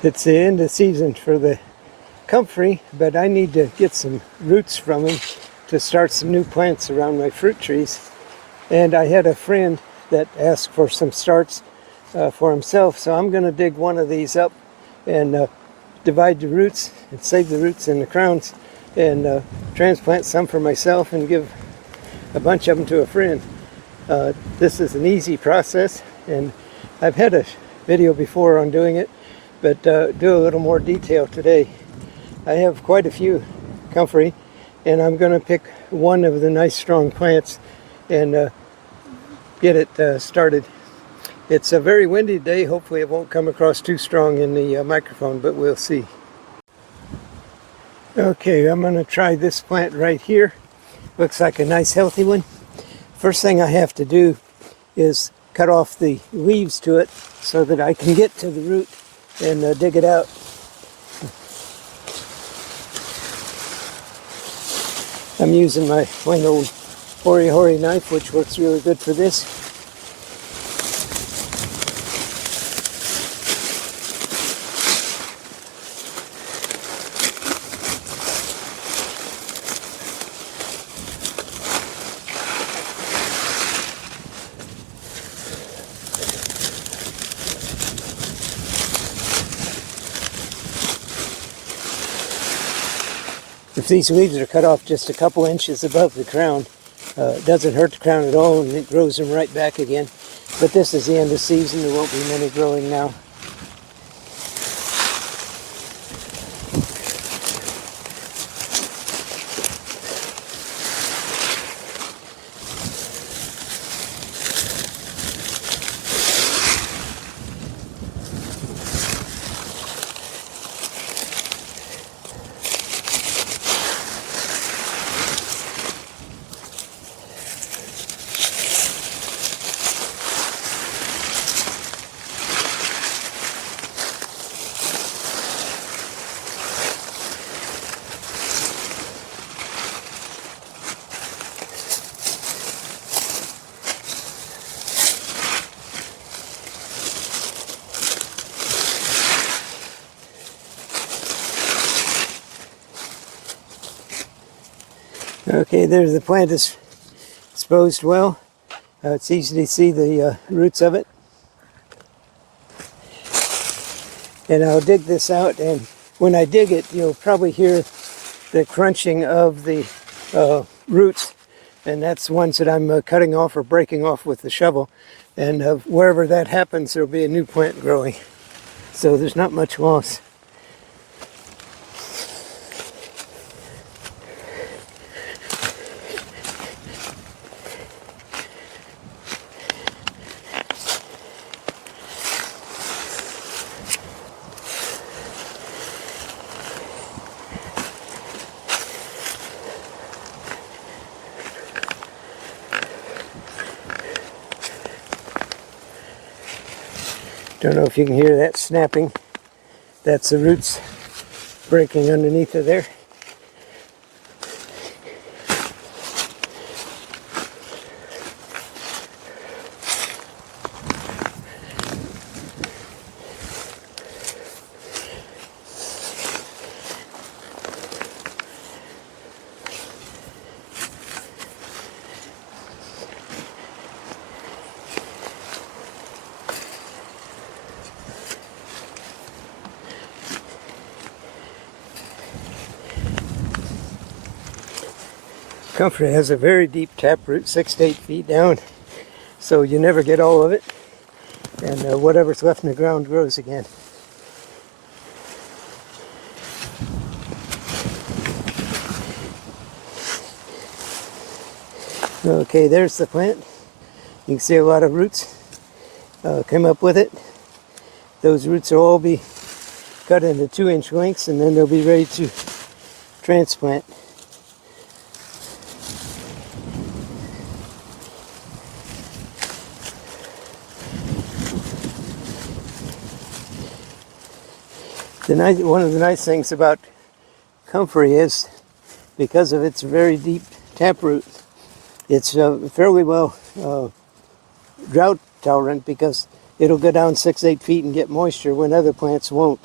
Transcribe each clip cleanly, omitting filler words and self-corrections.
It's the end of season for the comfrey, but I need to get some roots from them to start some new plants around my fruit trees. And I had a friend that asked for some starts for himself, so I'm going to dig one of these up and divide the roots and save the roots and the crowns and transplant some for myself and give a bunch of them to a friend. This is an easy process, and I've had a video before on doing it, but do a little more detail today. I have quite a few comfrey, and I'm going to pick one of the nice strong plants and get it started. It's a very windy day. Hopefully it won't come across too strong in the microphone, but we'll see. Okay, I'm going to try this plant right here. Looks like a nice healthy one. First thing I have to do is cut off the leaves to it so that I can get to the root and dig it out. I'm using my plain old hori-hori knife, which works really good for this. If these leaves are cut off just a couple inches above the crown, it doesn't hurt the crown at all, and it grows them right back again. But this is the end of season. There won't be many growing now. Okay, there's the plant is exposed well. It's easy to see the roots of it. And I'll dig this out, and when I dig it, you'll probably hear the crunching of the roots, and that's ones that I'm cutting off or breaking off with the shovel. And wherever that happens, there'll be a new plant growing. So there's not much loss. Don't know if you can hear that snapping. That's the roots breaking underneath of there. Comfrey has a very deep taproot, 6 to 8 feet down, so you never get all of it, and whatever's left in the ground grows again. Okay, there's the plant. You can see a lot of roots came up with it. Those roots will all be cut into 2-inch lengths, and then they'll be ready to transplant. One of the nice things about comfrey is, because of its very deep taproot, it's fairly well drought tolerant, because it'll go down 6-8 feet and get moisture when other plants won't.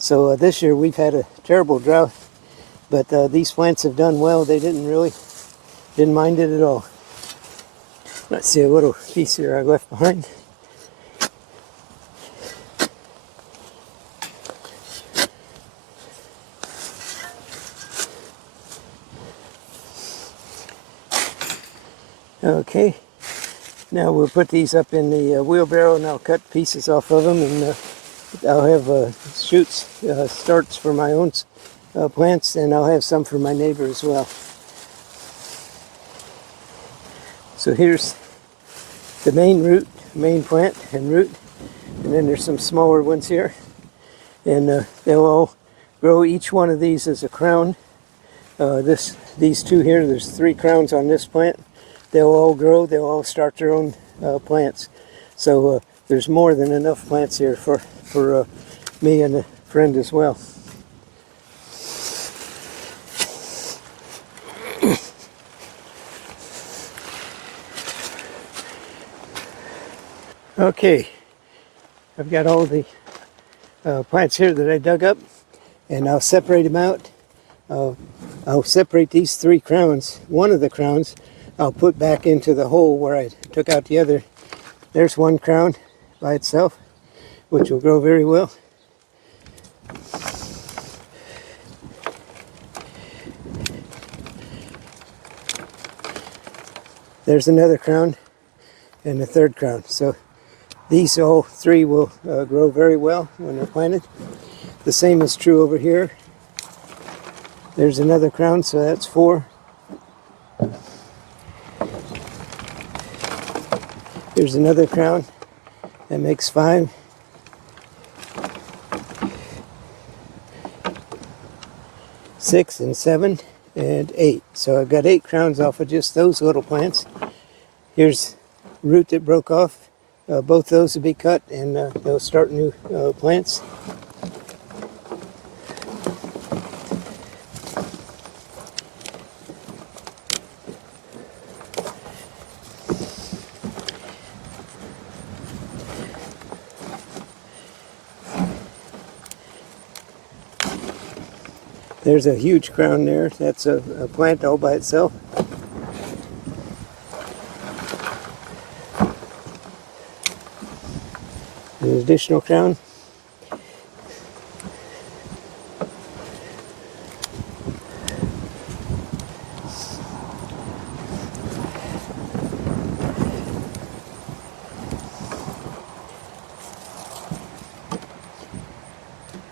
So this year we've had a terrible drought, but these plants have done well. They didn't mind it at all. Let's see a little piece here I left behind. Okay, now we'll put these up in the wheelbarrow, and I'll cut pieces off of them, and I'll have shoots, starts for my own plants, and I'll have some for my neighbor as well. So here's the main plant and root, and then there's some smaller ones here, and they'll all grow. Each one of these is a crown. These two here, there's 3 crowns on this plant. They'll all grow, they'll all start their own plants. So there's more than enough plants here for me and a friend as well. Okay, I've got all the plants here that I dug up, and I'll separate them out. I'll separate these 3 crowns. One of the crowns I'll put back into the hole where I took out the other. There's one crown by itself, which will grow very well. There's another crown and a third crown. So these all 3 will grow very well when they're planted. The same is true over here. There's another crown, so that's 4. Here's another crown. That makes 5. Six and 7 and 8. So I've got 8 crowns off of just those little plants. Here's root that broke off. Both those will be cut, and they'll start new plants. There's a huge crown there. That's a plant all by itself. An additional crown.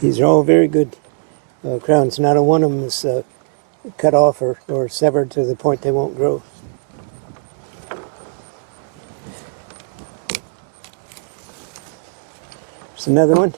These are all very good crowns. Not a one of them is cut off or severed to the point they won't grow. There's another one.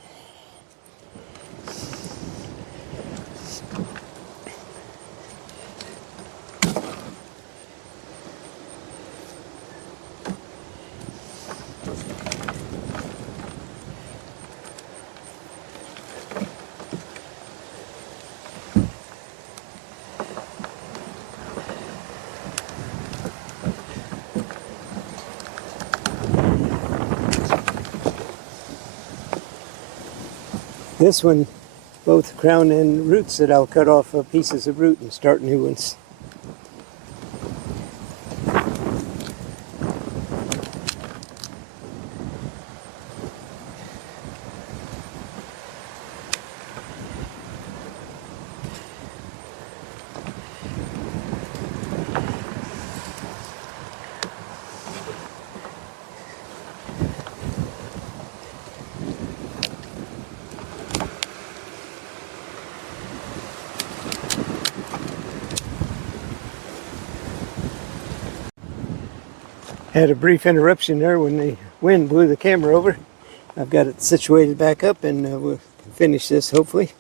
This one, both crown and roots, that I'll cut off pieces of root and start new ones. Had a brief interruption there when the wind blew the camera over. I've got it situated back up, and we'll finish this hopefully.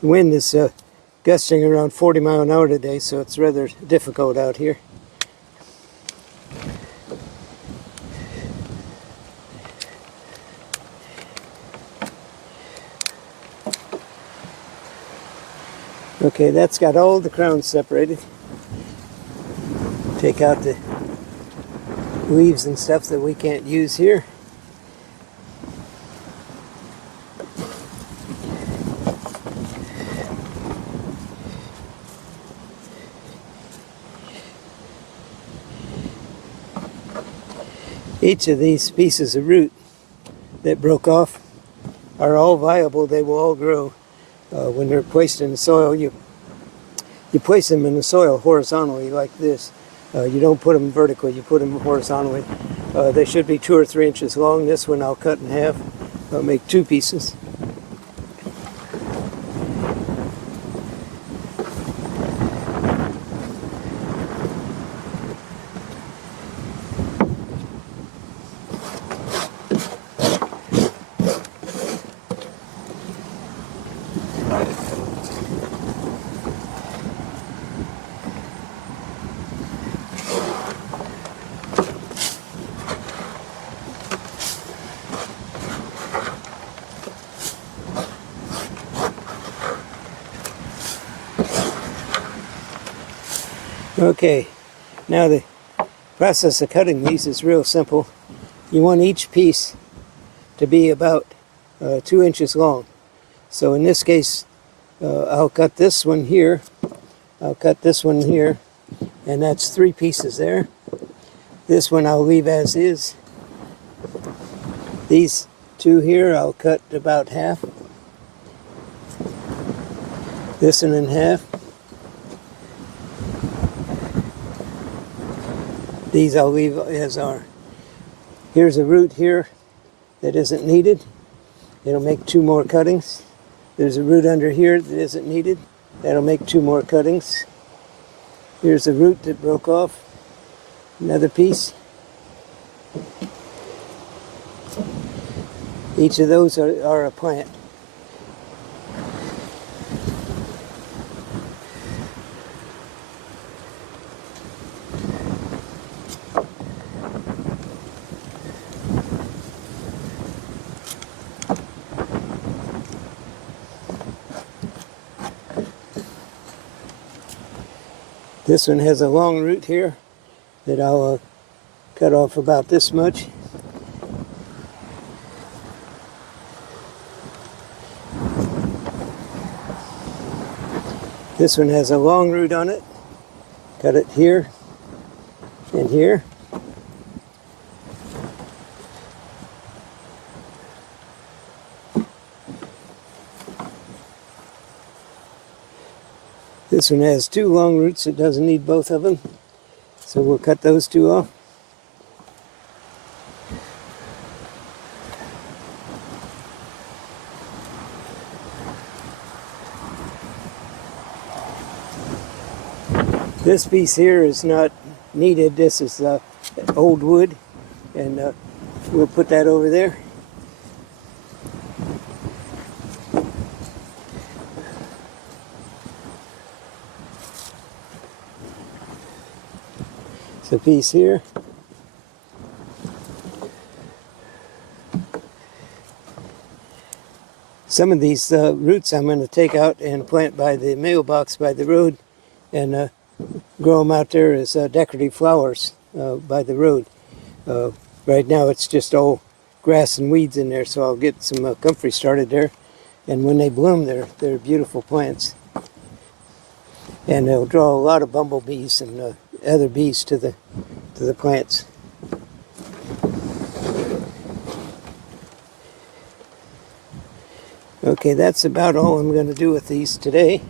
The wind is gusting around 40 miles an hour today, so it's rather difficult out here. Okay, that's got all the crowns separated. Take out the leaves and stuff that we can't use here. Each of these pieces of root that broke off are all viable. They will all grow. When they're placed in the soil, you place them in the soil horizontally like this. You don't put them vertically, you put them horizontally. They should be 2 or 3 inches long. This one I'll cut in half. I'll make 2 pieces. Okay, now the process of cutting these is real simple. You want each piece to be about 2 inches long. So in this case, I'll cut this one here, I'll cut this one here, and that's 3 pieces there. This one I'll leave as is. These 2 here I'll cut about half. This one in half. These I'll leave as are. Here's a root here that isn't needed. It'll make 2 more cuttings. There's a root under here that isn't needed. That'll make 2 more cuttings. Here's a root that broke off. Another piece. Each of those are a plant. This one has a long root here that I'll cut off about this much. This one has a long root on it. Cut it here and here. This one has 2 long roots. It doesn't need both of them. So we'll cut those 2 off. This piece here is not needed. This is old wood, and we'll put that over there. It's a piece here. Some of these roots I'm going to take out and plant by the mailbox by the road, and grow them out there as decorative flowers by the road. Right now it's just all grass and weeds in there, so I'll get some comfrey started there, and when they bloom they're beautiful plants, and they'll draw a lot of bumblebees and other bees to the plants. Okay, that's about all I'm going to do with these today.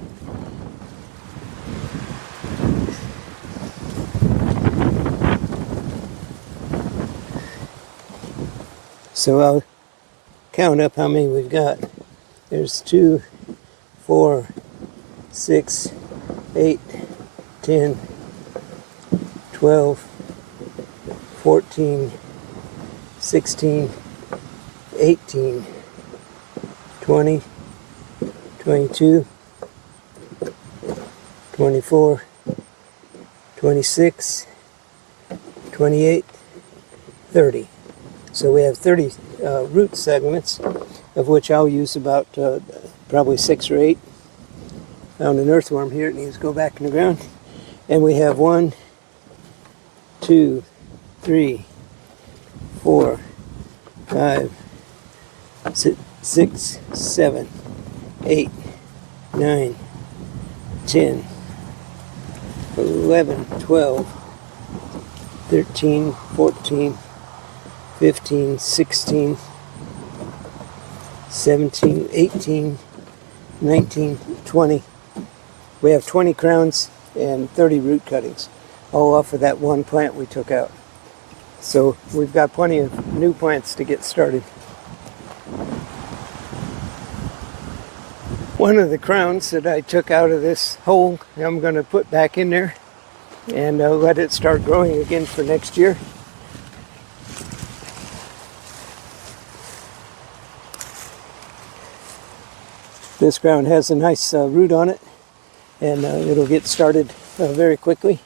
So I'll count up how many we've got. There's 2, 4, 6, 8, 10, 12, 14, 16, 18, 20, 22, 24, 26, 28, 30. So we have 30 root segments, of which I'll use about probably 6 or 8. Found an earthworm here, it needs to go back in the ground. And we have 1, 2, 3, 4, 5, 6, 7, 8, 9, 10, 11, 12, 13, 14, 15, 16, 17, 18, 19, 20. We have 20 crowns and 30 root cuttings, all off of that one plant we took out. So we've got plenty of new plants to get started. One of the crowns that I took out of this hole, I'm going to put back in there and let it start growing again for next year. This crown has a nice root on it, and it'll get started very quickly.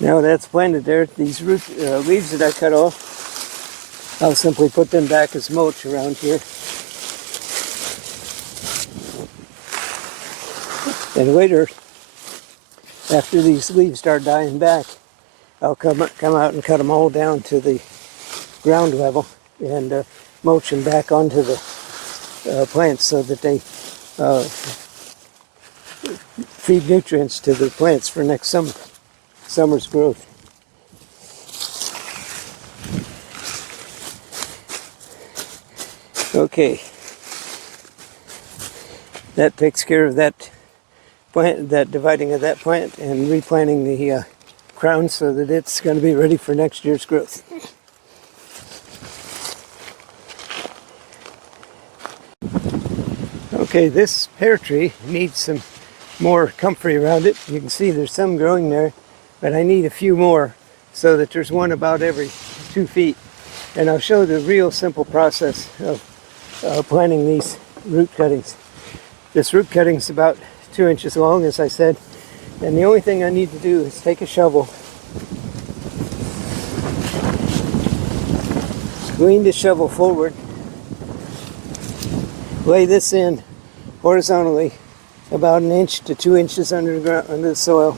Now that's planted there, these root leaves that I cut off, I'll simply put them back as mulch around here. And later, after these leaves start dying back, I'll come out and cut them all down to the ground level and mulch them back onto the plants so that they feed nutrients to the plants for next summer's growth. Okay, that takes care of that plant, that dividing of that plant and replanting the crown so that it's going to be ready for next year's growth. Okay, this pear tree needs some more comfrey around it. You can see there's some growing there, but I need a few more so that there's one about every 2 feet. And I'll show the real simple process of planting these root cuttings. This root cutting is about 2 inches long, as I said, and the only thing I need to do is take a shovel, lean the shovel forward, lay this in horizontally about 1 inch to 2 inches under the soil.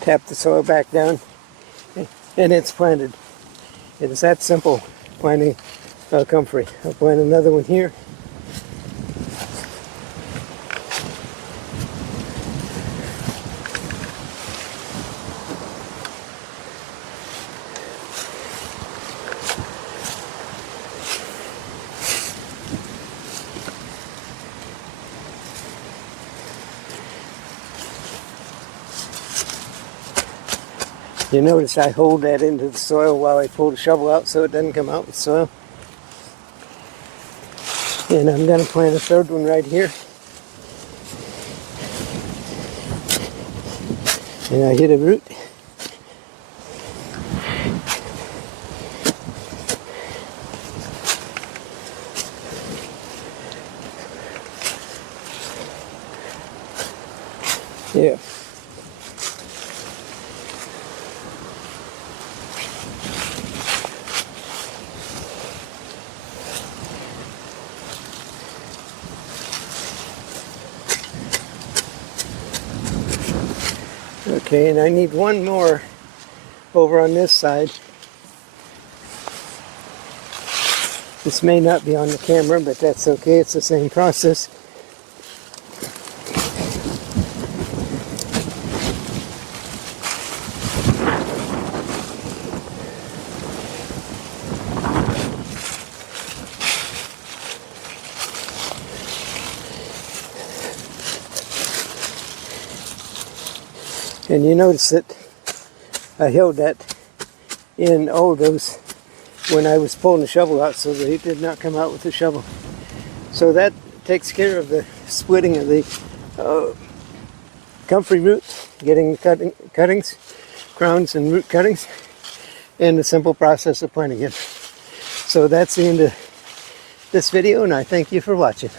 Tap the soil back down, and it's planted. It is that simple, planting comfrey. I'll plant another one here. You notice I hold that into the soil while I pull the shovel out so it doesn't come out with soil. And I'm going to plant a third one right here. And I hit a root. Yeah. Okay, and I need one more over on this side. This may not be on the camera, but that's okay. It's the same process. And you notice that I held that in all those when I was pulling the shovel out so that it did not come out with the shovel. So that takes care of the splitting of the comfrey root, getting cuttings, crowns and root cuttings, and the simple process of planting it. So that's the end of this video, and I thank you for watching.